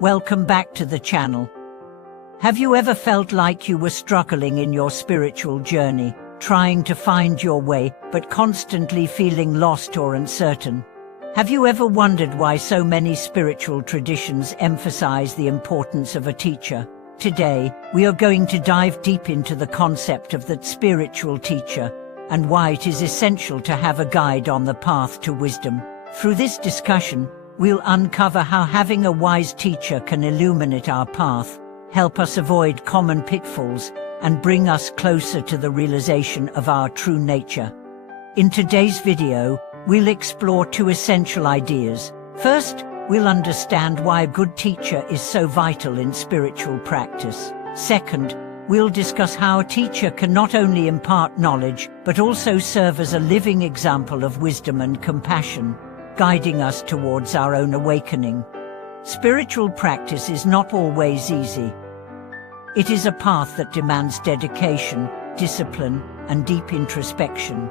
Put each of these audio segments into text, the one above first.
Welcome back to the channel. Have you ever felt like you were struggling in your spiritual journey, trying to find your way, but constantly feeling lost or uncertain? Have you ever wondered why so many spiritual traditions emphasize the importance of a teacher? Today, we are going to dive deep into the concept of that spiritual teacher and why it is essential to have a guide on the path to wisdom. Through this discussion, we'll uncover how having a wise teacher can illuminate our path, help us avoid common pitfalls, and bring us closer to the realization of our true nature. In today's video, we'll explore two essential ideas. First, we'll understand why a good teacher is so vital in spiritual practice. Second, we'll discuss how a teacher can not only impart knowledge, but also serve as a living example of wisdom and compassion, guiding us towards our own awakening. Spiritual practice is not always easy. It is a path that demands dedication, discipline, and deep introspection.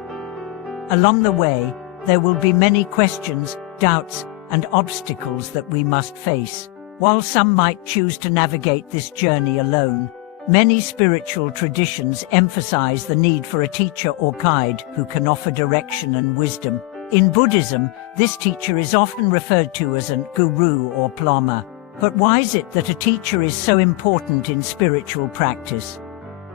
Along the way, there will be many questions, doubts, and obstacles that we must face. While some might choose to navigate this journey alone, many spiritual traditions emphasize the need for a teacher or guide who can offer direction and wisdom. In Buddhism, this teacher is often referred to as a guru or lama. But why is it that a teacher is so important in spiritual practice?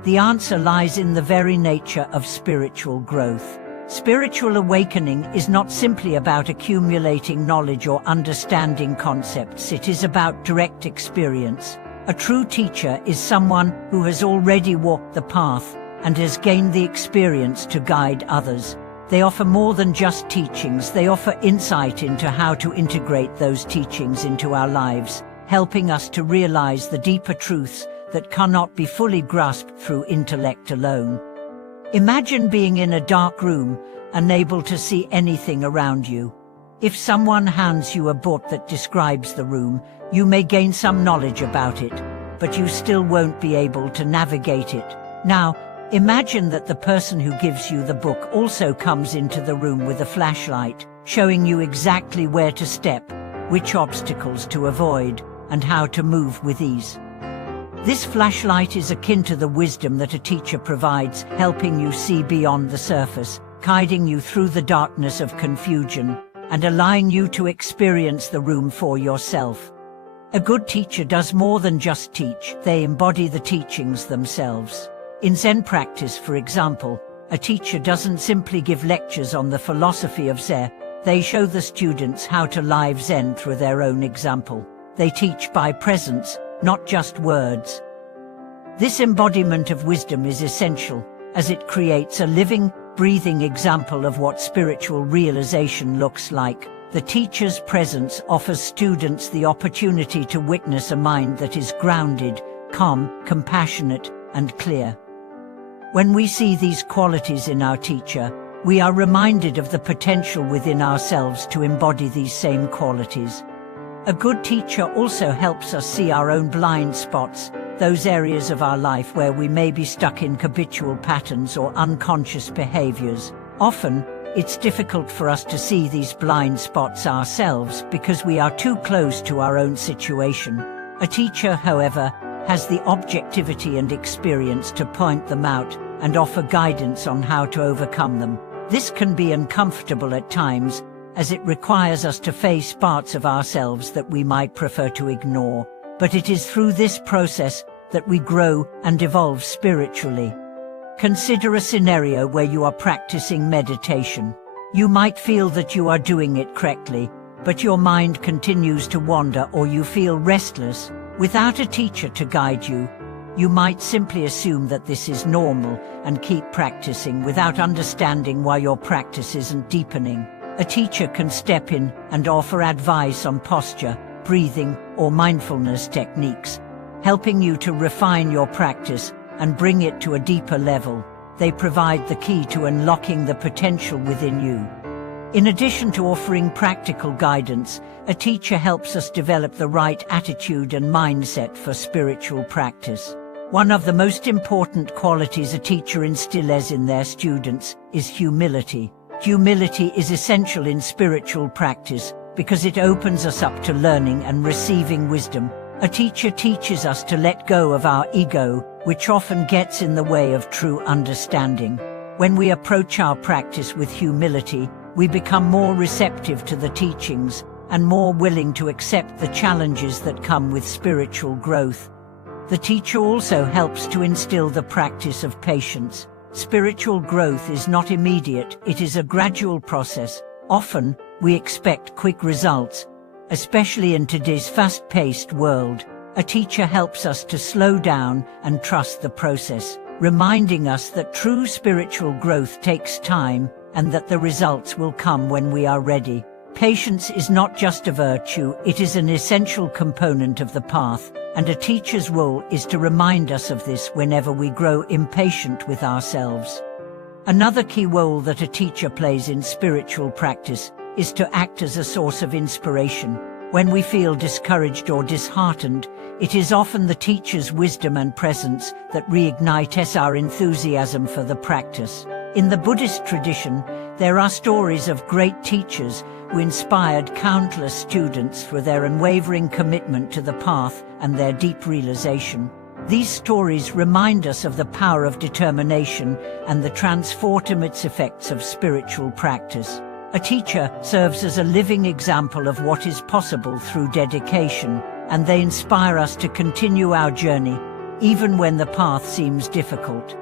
The answer lies in the very nature of spiritual growth. Spiritual awakening is not simply about accumulating knowledge or understanding concepts. It is about direct experience. A true teacher is someone who has already walked the path and has gained the experience to guide others. They offer more than just teachings. They offer insight into how to integrate those teachings into our lives, helping us to realize the deeper truths that cannot be fully grasped through intellect alone. Imagine being in a dark room, unable to see anything around you. If someone hands you a book that describes the room, you may gain some knowledge about it, but you still won't be able to navigate it. Now, imagine that the person who gives you the book also comes into the room with a flashlight, showing you exactly where to step, which obstacles to avoid, and how to move with ease. This flashlight is akin to the wisdom that a teacher provides, helping you see beyond the surface, guiding you through the darkness of confusion, and allowing you to experience the room for yourself. A good teacher does more than just teach. They embody the teachings themselves. In Zen practice, for example, a teacher doesn't simply give lectures on the philosophy of Zen. They show the students how to live Zen through their own example. They teach by presence, not just words. This embodiment of wisdom is essential, as it creates a living, breathing example of what spiritual realization looks like. The teacher's presence offers students the opportunity to witness a mind that is grounded, calm, compassionate, and clear. When we see these qualities in our teacher, we are reminded of the potential within ourselves to embody these same qualities. A good teacher also helps us see our own blind spots, those areas of our life where we may be stuck in habitual patterns or unconscious behaviors. Often, it's difficult for us to see these blind spots ourselves because we are too close to our own situation. A teacher, however, has the objectivity and experience to point them out and offer guidance on how to overcome them. This can be uncomfortable at times, as it requires us to face parts of ourselves that we might prefer to ignore. But it is through this process that we grow and evolve spiritually. Consider a scenario where you are practicing meditation. You might feel that you are doing it correctly, but your mind continues to wander or you feel restless. Without a teacher to guide you, you might simply assume that this is normal and keep practicing without understanding why your practice isn't deepening. A teacher can step in and offer advice on posture, breathing, or mindfulness techniques, helping you to refine your practice and bring it to a deeper level. They provide the key to unlocking the potential within you. In addition to offering practical guidance, a teacher helps us develop the right attitude and mindset for spiritual practice. One of the most important qualities a teacher instills in their students is humility. Humility is essential in spiritual practice because it opens us up to learning and receiving wisdom. A teacher teaches us to let go of our ego, which often gets in the way of true understanding. When we approach our practice with humility, we become more receptive to the teachings and more willing to accept the challenges that come with spiritual growth. The teacher also helps to instill the practice of patience. Spiritual growth is not immediate, it is a gradual process. Often, we expect quick results, especially in today's fast-paced world. A teacher helps us to slow down and trust the process, reminding us that true spiritual growth takes time and that the results will come when we are ready. Patience is not just a virtue, it is an essential component of the path, and a teacher's role is to remind us of this whenever we grow impatient with ourselves. Another key role that a teacher plays in spiritual practice is to act as a source of inspiration. When we feel discouraged or disheartened, it is often the teacher's wisdom and presence that reignites our enthusiasm for the practice. In the Buddhist tradition, there are stories of great teachers who inspired countless students through their unwavering commitment to the path and their deep realization. These stories remind us of the power of determination and the transformative effects of spiritual practice. A teacher serves as a living example of what is possible through dedication, and they inspire us to continue our journey, even when the path seems difficult.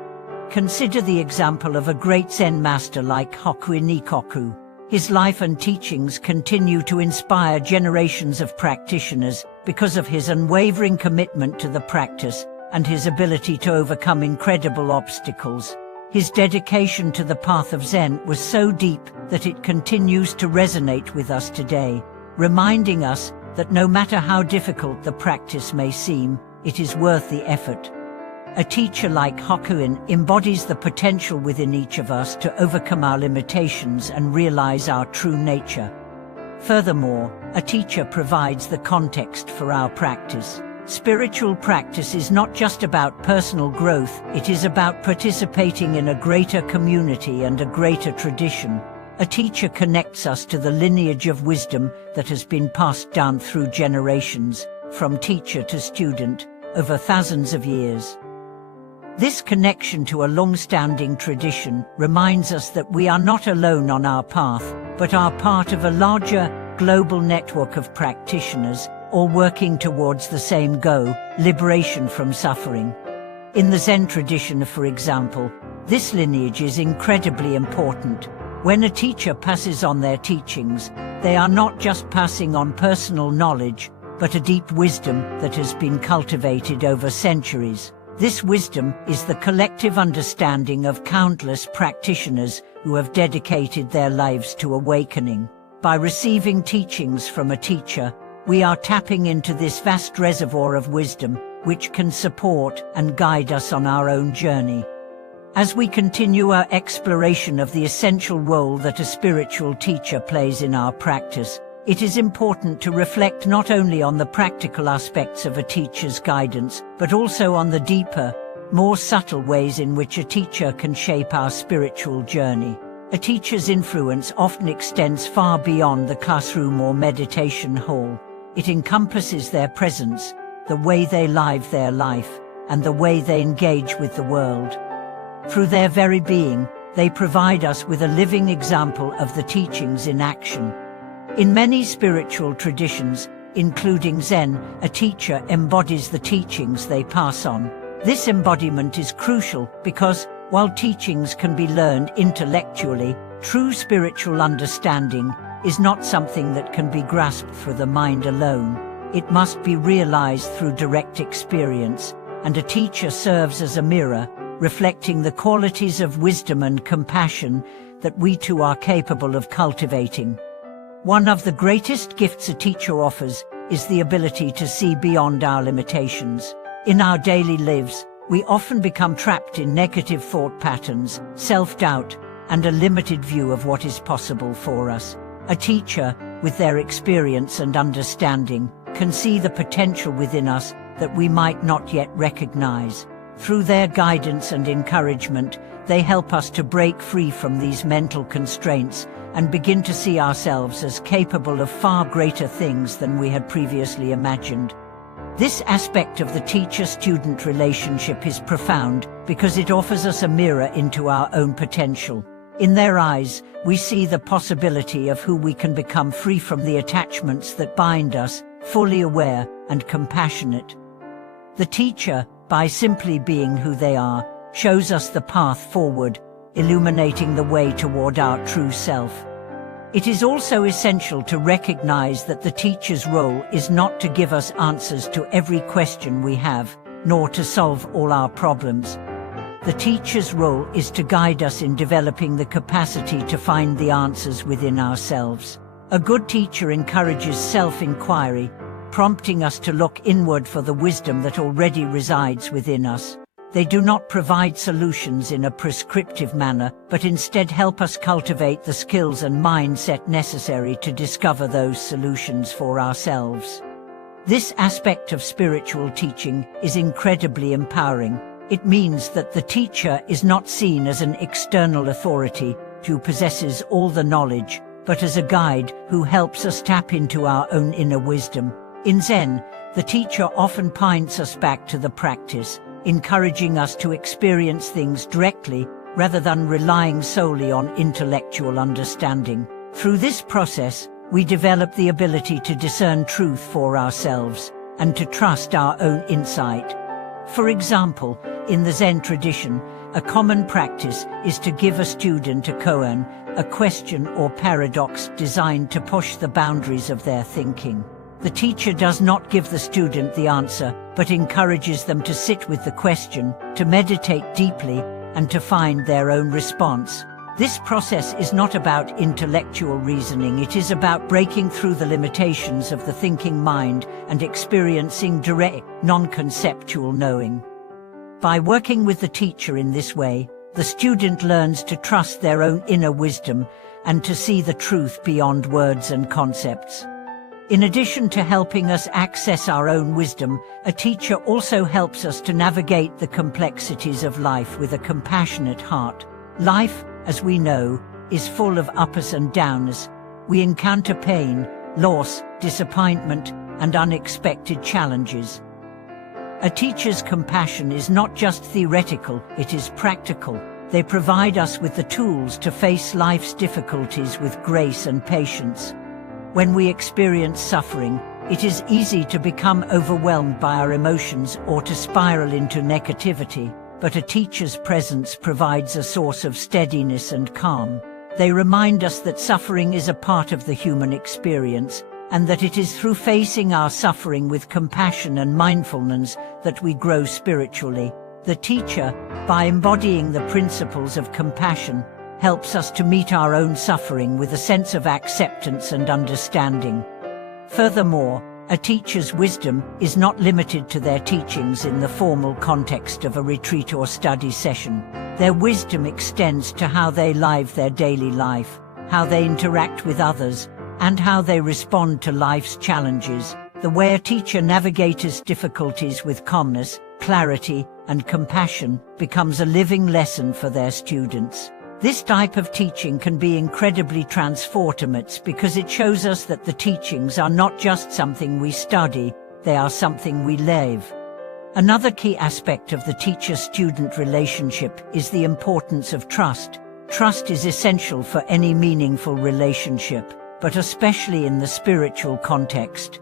Consider the example of a great Zen master like Hokuin Ikoku. His life and teachings continue to inspire generations of practitioners because of his unwavering commitment to the practice and his ability to overcome incredible obstacles. His dedication to the path of Zen was so deep that it continues to resonate with us today, reminding us that no matter how difficult the practice may seem, it is worth the effort. A teacher like Hokuin embodies the potential within each of us to overcome our limitations and realize our true nature. Furthermore, a teacher provides the context for our practice. Spiritual practice is not just about personal growth, it is about participating in a greater community and a greater tradition. A teacher connects us to the lineage of wisdom that has been passed down through generations, from teacher to student, over thousands of years. This connection to a long-standing tradition reminds us that we are not alone on our path, but are part of a larger, global network of practitioners, all working towards the same goal: liberation from suffering. In the Zen tradition, for example, this lineage is incredibly important. When a teacher passes on their teachings, they are not just passing on personal knowledge, but a deep wisdom that has been cultivated over centuries. This wisdom is the collective understanding of countless practitioners who have dedicated their lives to awakening. By receiving teachings from a teacher, we are tapping into this vast reservoir of wisdom, which can support and guide us on our own journey. As we continue our exploration of the essential role that a spiritual teacher plays in our practice, it is important to reflect not only on the practical aspects of a teacher's guidance, but also on the deeper, more subtle ways in which a teacher can shape our spiritual journey. A teacher's influence often extends far beyond the classroom or meditation hall. It encompasses their presence, the way they live their life, and the way they engage with the world. Through their very being, they provide us with a living example of the teachings in action. In many spiritual traditions, including Zen, a teacher embodies the teachings they pass on. This embodiment is crucial because, while teachings can be learned intellectually, true spiritual understanding is not something that can be grasped through the mind alone. It must be realized through direct experience, and a teacher serves as a mirror, reflecting the qualities of wisdom and compassion that we too are capable of cultivating. One of the greatest gifts a teacher offers is the ability to see beyond our limitations. In our daily lives, we often become trapped in negative thought patterns, self-doubt, and a limited view of what is possible for us. A teacher, with their experience and understanding, can see the potential within us that we might not yet recognize. Through their guidance and encouragement, they help us to break free from these mental constraints and begin to see ourselves as capable of far greater things than we had previously imagined. This aspect of the teacher-student relationship is profound because it offers us a mirror into our own potential. In their eyes, we see the possibility of who we can become, free from the attachments that bind us, fully aware and compassionate. The teacher, by simply being who they are, shows us the path forward, illuminating the way toward our true self. It is also essential to recognize that the teacher's role is not to give us answers to every question we have, nor to solve all our problems. The teacher's role is to guide us in developing the capacity to find the answers within ourselves. A good teacher encourages self-inquiry, prompting us to look inward for the wisdom that already resides within us. They do not provide solutions in a prescriptive manner, but instead help us cultivate the skills and mindset necessary to discover those solutions for ourselves. This aspect of spiritual teaching is incredibly empowering. It means that the teacher is not seen as an external authority who possesses all the knowledge, but as a guide who helps us tap into our own inner wisdom. In Zen, the teacher often points us back to the practice, encouraging us to experience things directly rather than relying solely on intellectual understanding. Through this process, we develop the ability to discern truth for ourselves and to trust our own insight. For example, in the Zen tradition, a common practice is to give a student a koan, a question or paradox designed to push the boundaries of their thinking. The teacher does not give the student the answer, but encourages them to sit with the question, to meditate deeply, and to find their own response. This process is not about intellectual reasoning, it is about breaking through the limitations of the thinking mind and experiencing direct, non-conceptual knowing. By working with the teacher in this way, the student learns to trust their own inner wisdom and to see the truth beyond words and concepts. In addition to helping us access our own wisdom, a teacher also helps us to navigate the complexities of life with a compassionate heart. Life, as we know, is full of ups and downs. We encounter pain, loss, disappointment, and unexpected challenges. A teacher's compassion is not just theoretical, it is practical. They provide us with the tools to face life's difficulties with grace and patience. When we experience suffering, it is easy to become overwhelmed by our emotions or to spiral into negativity, but a teacher's presence provides a source of steadiness and calm. They remind us that suffering is a part of the human experience, and that it is through facing our suffering with compassion and mindfulness that we grow spiritually. The teacher, by embodying the principles of compassion, helps us to meet our own suffering with a sense of acceptance and understanding. Furthermore, a teacher's wisdom is not limited to their teachings in the formal context of a retreat or study session. Their wisdom extends to how they live their daily life, how they interact with others, and how they respond to life's challenges. The way a teacher navigates difficulties with calmness, clarity, and compassion becomes a living lesson for their students. This type of teaching can be incredibly transformative because it shows us that the teachings are not just something we study, they are something we live. Another key aspect of the teacher-student relationship is the importance of trust. Trust is essential for any meaningful relationship, but especially in the spiritual context.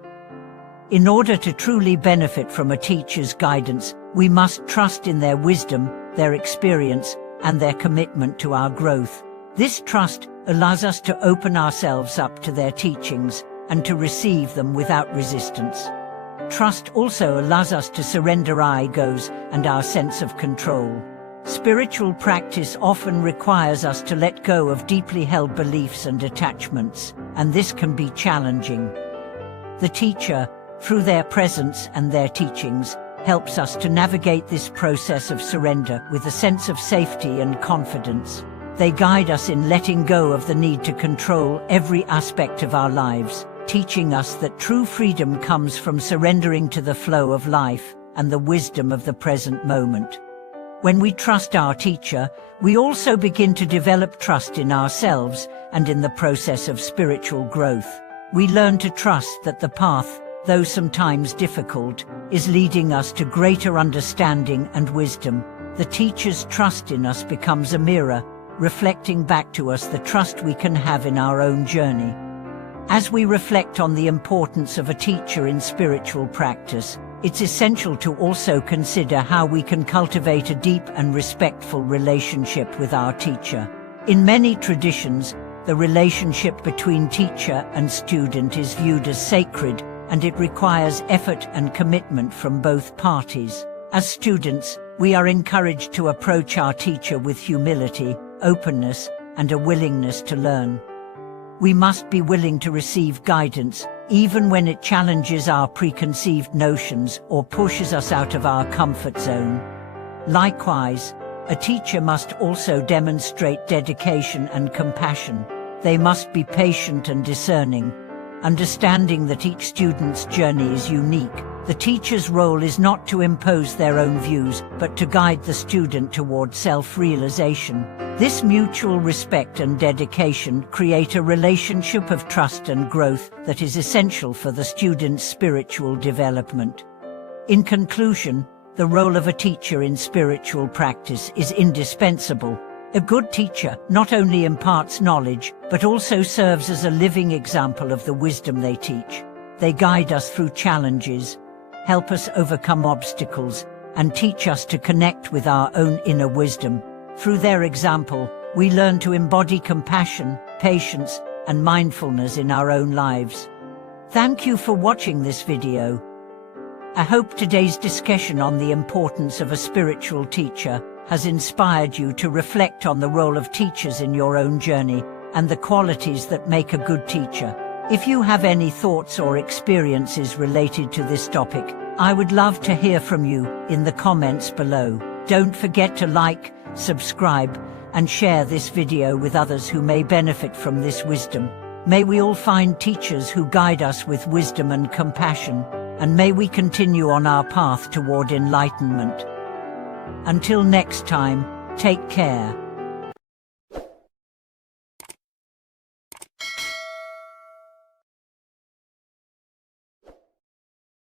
In order to truly benefit from a teacher's guidance, we must trust in their wisdom, their experience, and their commitment to our growth. This trust allows us to open ourselves up to their teachings and to receive them without resistance. Trust also allows us to surrender our egos and our sense of control. Spiritual practice often requires us to let go of deeply held beliefs and attachments, and this can be challenging. The teacher, through their presence and their teachings, helps us to navigate this process of surrender with a sense of safety and confidence. They guide us in letting go of the need to control every aspect of our lives, teaching us that true freedom comes from surrendering to the flow of life and the wisdom of the present moment. When we trust our teacher, we also begin to develop trust in ourselves and in the process of spiritual growth. We learn to trust that the path, though sometimes difficult, is leading us to greater understanding and wisdom. The teacher's trust in us becomes a mirror, reflecting back to us the trust we can have in our own journey. As we reflect on the importance of a teacher in spiritual practice, it's essential to also consider how we can cultivate a deep and respectful relationship with our teacher. In many traditions, the relationship between teacher and student is viewed as sacred, and it requires effort and commitment from both parties. As students, we are encouraged to approach our teacher with humility, openness, and a willingness to learn. We must be willing to receive guidance, even when it challenges our preconceived notions or pushes us out of our comfort zone. Likewise, a teacher must also demonstrate dedication and compassion. They must be patient and discerning, understanding that each student's journey is unique. The teacher's role is not to impose their own views, but to guide the student toward self-realization. This mutual respect and dedication create a relationship of trust and growth that is essential for the student's spiritual development. In conclusion, the role of a teacher in spiritual practice is indispensable. A good teacher not only imparts knowledge, but also serves as a living example of the wisdom they teach. They guide us through challenges, help us overcome obstacles, and teach us to connect with our own inner wisdom. Through their example, we learn to embody compassion, patience, and mindfulness in our own lives. Thank you for watching this video. I hope today's discussion on the importance of a spiritual teacher has inspired you to reflect on the role of teachers in your own journey and the qualities that make a good teacher. If you have any thoughts or experiences related to this topic, I would love to hear from you in the comments below. Don't forget to like, subscribe, and share this video with others who may benefit from this wisdom. May we all find teachers who guide us with wisdom and compassion, and may we continue on our path toward enlightenment. Until next time, take care.